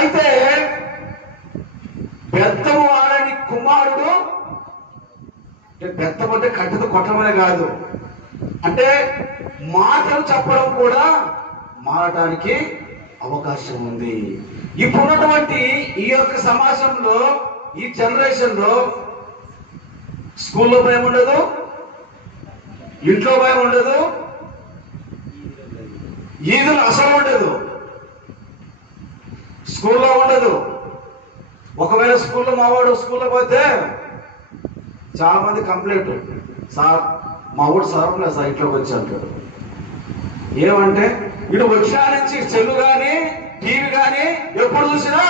అయితే బెత్తము వాడని కుమారుడు, అంటే బెత్తం అంటే కట్టెతో కొట్టమనే కాదు, అంటే మాటలు చెప్పడం కూడా మారటానికి అవకాశం ఉంది. ఇప్పుడున్నటువంటి ఈ యొక్క సమాజంలో, ఈ జనరేషన్ లో స్కూల్లో భయం ఉండదు, ఇంట్లో భయం ఉండదు, ఈదులు అసలు ఉండదు, స్కూల్లో ఉండదు. ఒకవేళ స్కూల్లో మావాడు స్కూల్లో పోతే చాలా మంది కంప్లైంట్, సార్ మా ఊడు సరఫలేదు సార్ ఇంట్లోకి వచ్చి అంటాడు. ఏమంటే ఇటు వచ్చినా నుంచి సెల్లు కానీ టీవీ కానీ ఎప్పుడు చూసినా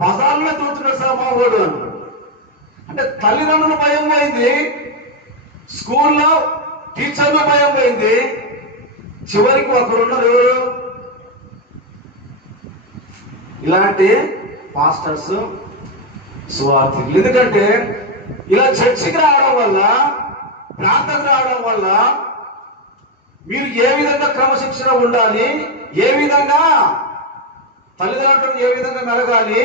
బజార్లో చూస్తున్నాడు సార్ మా ఊడు అంటాడు. అంటే తల్లిదండ్రుల భయం పోయింది, స్కూల్లో టీచర్ల భయం పోయింది, చివరికి ఒకరున్నారు ఎవరు, ఇలాంటి పాస్టర్స్, సువార్థికులు. ఎందుకంటే ఇలా చర్చికి రావడం వల్ల, ప్రార్థనకు రావడం వల్ల మీరు ఏ విధంగా క్రమశిక్షణ ఉండాలి, ఏ విధంగా తల్లిదండ్రులు ఏ విధంగా మెలగాలి,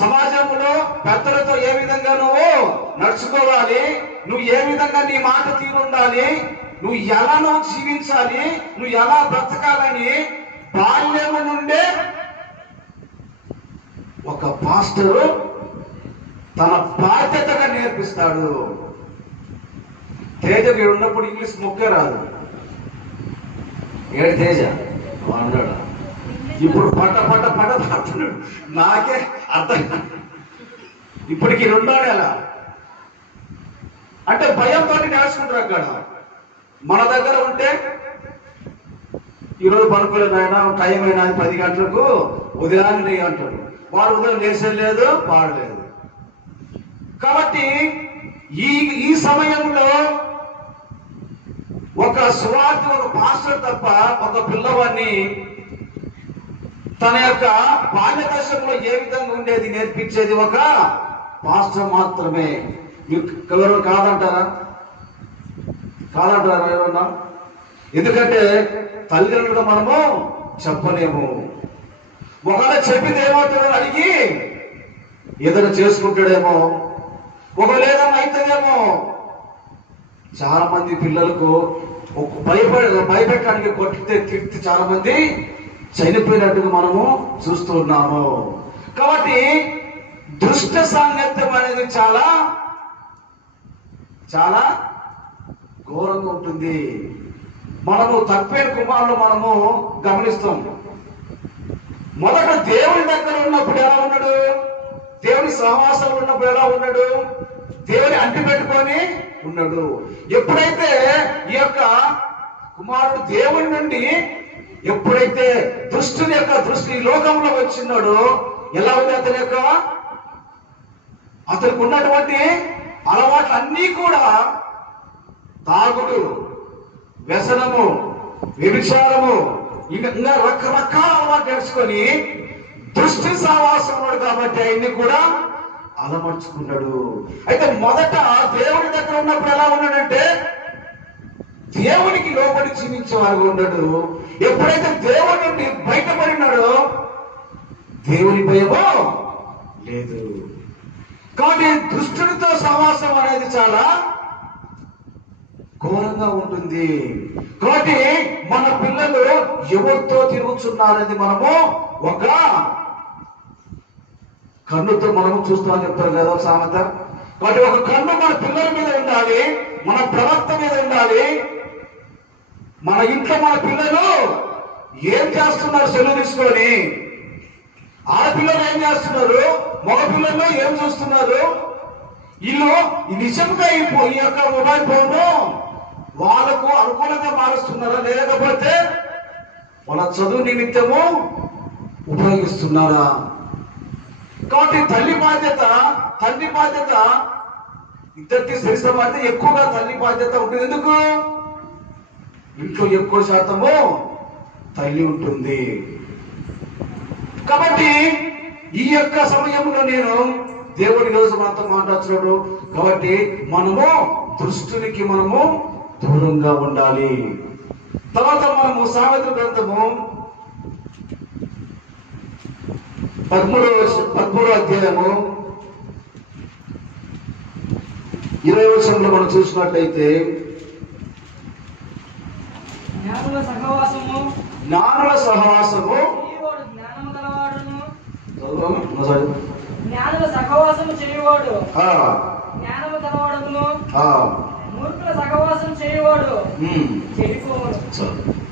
సమాజంలో పెద్దలతో ఏ విధంగా నువ్వు నడుచుకోవాలి, నువ్వు ఏ విధంగా నీ మాట తీరు ఉండాలి, నువ్వు ఎలా నువ్వు జీవించాలి, నువ్వు ఎలా బ్రతకాలని బాల్యము నుండే ఒక పాస్టరు తన బాధ్యతగా నేర్పిస్తాడు. తేజకి ఉన్నప్పుడు ఇంగ్లీష్ ముక్కే రాదు, ఏడు తేజ అన్నాడు. ఇప్పుడు పట్ట పడుతున్నాడు, నాకే అర్థం. ఇప్పటికి రెండోడు ఎలా అంటే భయంతో నేర్చుకుంటారు. అక్కడ మన దగ్గర ఉంటే ఈరోజు పడుకోలేదు ఆయన, టైం అయినా 10 గంటలకు ఉదయాన్నే అంటాడు. వాడు ఉదయం లేచలేదు, పాడలేదు. కాబట్టి ఈ సమయంలో ఒక సువార్తి, ఒక పాస్టర్ తప్ప ఒక పిల్లవాడిని తన యొక్క బాల్య దశలో ఏ విధంగా ఉండేది నేర్పించేది ఒక పాస్టర్ మాత్రమే. మీరు ఎవరు కాదంటారా? ఎవరన్నా? ఎందుకంటే తల్లిదండ్రులు మనము చెప్పలేము. ఒకవేళ చెప్పింది ఏమవుతుందో అడిగి ఏదైనా చేసుకుంటాడేమో, ఒకవేళ ఏదైనా అవుతుందేమో. చాలా మంది పిల్లలకు భయపెట్టడానికి కొట్టితే తిట్టి చాలా మంది చనిపోయినట్టుగా మనము చూస్తూ ఉన్నాము. కాబట్టి దుష్ట సాంగత్యం అనేది చాలా చాలా ఘోరంగా ఉంటుంది. మనము తప్పైన కుమారులు మనము గమనిస్తాం. మొదట దేవుని దగ్గర ఉన్నప్పుడు ఎలా ఉన్నాడు, దేవుని సహవాసంలో ఉన్నప్పుడు ఎలా ఉన్నాడు, దేవుని అంటి పెట్టుకొని ఉన్నాడు. ఎప్పుడైతే ఈ యొక్క కుమారుడు దేవుని నుండి ఎప్పుడైతే దుష్టుని యొక్క దృష్టి లోకంలో వచ్చిన్నాడో ఎలా ఉంది అతనికి ఉన్నటువంటి అలవాట్లు అన్నీ కూడా తాగుడు, వ్యసనము, వ్యభిచారము, ఇంకా రకరకాల అలవాటు నేర్చుకొని దృష్టి సహవాసం ఉన్నాడు. కాబట్టి ఆయన్ని కూడా అలమర్చుకున్నాడు. అయితే మొదట దేవుని దగ్గర ఉన్నప్పుడు ఎలా ఉన్నాడంటే దేవునికి లోబడి జీవించేవారు ఉన్నాడు. ఎప్పుడైతే దేవుని నుండి బయటపడినాడో దేవుని భయమో లేదు. కాబట్టి దుష్టునితో సహవాసం అనేది చాలా ఘోరంగా ఉంటుంది. కాబట్టి మన పిల్లలు ఎవరితో తిరుగుతున్నారనేది మనము ఒక కన్నుతో మనము చూస్తామని చెప్తారు కదా సామెత. కాబట్టి ఒక కన్ను మన పిల్లల మీద ఉండాలి, మన ప్రవర్తన మీద ఉండాలి. మన ఇంట్లో మన పిల్లలు ఏం చేస్తున్నారు సెలవు తీసుకొని, ఆడపిల్లలు ఏం చేస్తున్నారు, మగ పిల్లలు ఏం చూస్తున్నారు, వీళ్ళు నిజంగా ఈ యొక్క మొబైల్ ఫోన్ వాళ్ళకు అనుకూలంగా మారుస్తున్నారా, లేకపోతే వాళ్ళ చదువు నిమిత్తము ఉపయోగిస్తున్నారా? కాబట్టి తల్లి బాధ్యత, తండ్రి బాధ్యత ఇద్దరికి శ్రేష్ఠ బాధ్యత ఎక్కువగా తల్లి బాధ్యత ఉంటుంది. ఎందుకు? ఇంట్లో ఎక్కువ శాతము తల్లి ఉంటుంది. కాబట్టి ఈ యొక్క సమయంలో నేను దేవుడి రోజు మనతో మాట్లాడుతున్నాడు. కాబట్టి మనము దుష్టునికి మనము దూరంగా ఉండాలి. తర్వాత మనము సామెతల గ్రంథము 13వ అధ్యాయము 20వ వచనంలో మనం చూసినట్లయితే జ్ఞానుల సహవాసము జ్ఞానుల సహవాసము చేయువాడు జ్ఞానము గలవాడును, మూర్ఖుల సహవాసం చేయువాడు చెడిపోవును.